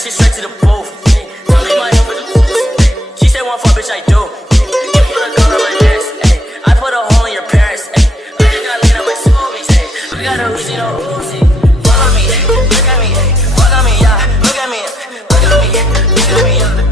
shit straight to the booth. Tell me my number. She said one fuck, bitch, I do. You put a gun on my ass, ayy. I put a hole in your parents, ayy. I just got laid up with Scoobies, ayy. I got a Uzi, no Uzi. Follow me, look at me, fuck on me, yeah. Look at me, look at me, look at me, yeah.